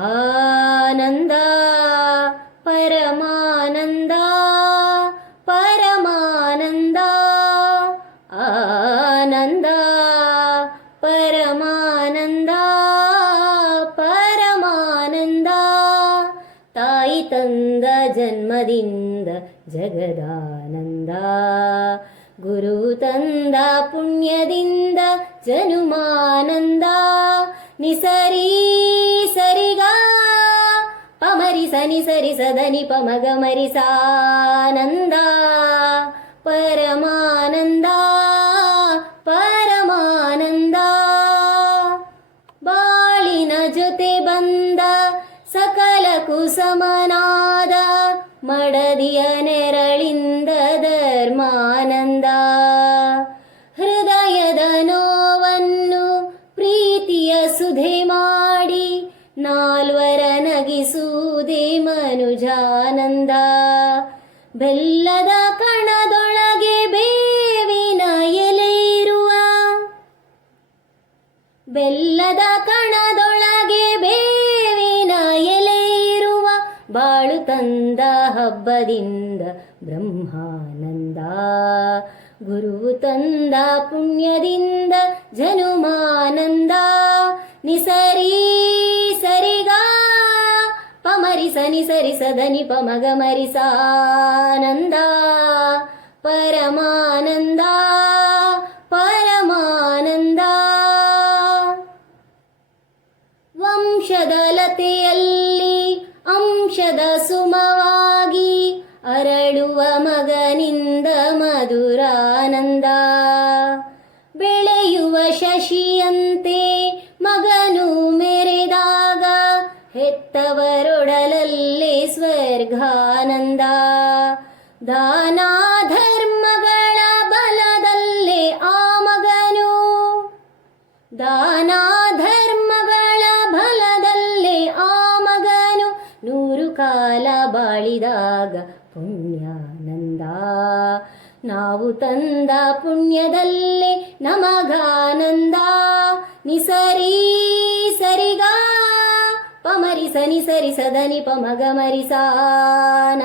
ಆನಂದ ಪರಮಾನಂದ ಪರಮಾನಂದ ಆನಂದ ಪರಮಾನಂದ ಪರಮಾನಂದ ತಾಯಿ ತಂದ ಜನ್ಮದಿಂದ ಜಗದಾನಂದ ಗುರು ತಂದ ಪುಣ್ಯದಿಂದ ಜನುಮಾನಂದ ನಿಸರಿ ಸರಿಗ ಪಮರಿ ಸನಿ ಸರಿ ಸದನಿ ಪಮಗ ಮರಿಸಾನಂದ ಪರಮಾನಂದ ಪರಮಾನಂದ ಬಾಳಿನ ಜೊತೆ ಬಂದ ಸಕಲ ಕುಸಮನಾದ ಮಡದಿಯ ನೆರಳಿಂದ ಧರ್ಮಾನಂದ ಹೃದಯದ ನೋವನ್ನು ಪ್ರೀತಿಯ ಸುಧೆ ಮಾಡಿ ನಾಲ್ವರ ನಗಿಸುವುದೇ ಮನುಜಾನಂದ ಬೆಲ್ಲದ ಕಣದೊಳಗೆ ಬೇವಿನ ಎಲೆ ಇರುವ ಬೆಲ್ಲದ ಕಣದೊಳಗೆ ಬೇವಿನ ಎಲೆ ಇರುವ ಬಾಳು ತಂದ ಹಬ್ಬದಿಂದ ಬ್ರಹ್ಮಾನಂದ ಗುರು ತಂದ ಪುಣ್ಯದಿಂದ ಜನುಮಾನಂದ ನಿಸರಿ ಸರಿಗ ಪಮರಿ ಸನಿ ಸರಿ ಸದನಿ ಪಮಗ ಮರಿಸಾನಂದ ಪರಮಾನಂದ ಪರಮಾನಂದ ವಂಶದ ಲತೆಯಲ್ಲಿ ಅಂಶದ ಸುಮವಾಗಿ ಅರಳುವ ಮಗನಿಂದ ಮಧುರಾನಂದ ಬೆಳೆಯುವ ಶಶಿಯಂತೆ ಮಗನು ಮೆರೆದಾಗ ಹೆತ್ತವರೊಡಲಲ್ಲೇ ಸ್ವರ್ಗಾನಂದ ದಾನ ಧರ್ಮಗಳ ಬಲದಲ್ಲೇ ಆ ಮಗನು ದಾನ ಧರ್ಮಗಳ ಬಲದಲ್ಲೇ ಆ ಮಗನು 100 ಕಾಲ ಬಾಳಿದಾಗ ಪುಣ್ಯಾನಂದ ನಾವು ತಂದ ಪುಣ್ಯದಲ್ಲೇ ನಮಗಾನಂದ ನಿಸರಿ ಸರಿಗ ಪಮರಿ ಸನಿ ಸರಿ ಸದನಿ ಪಮಗ ಮರಿಸಾನಂದ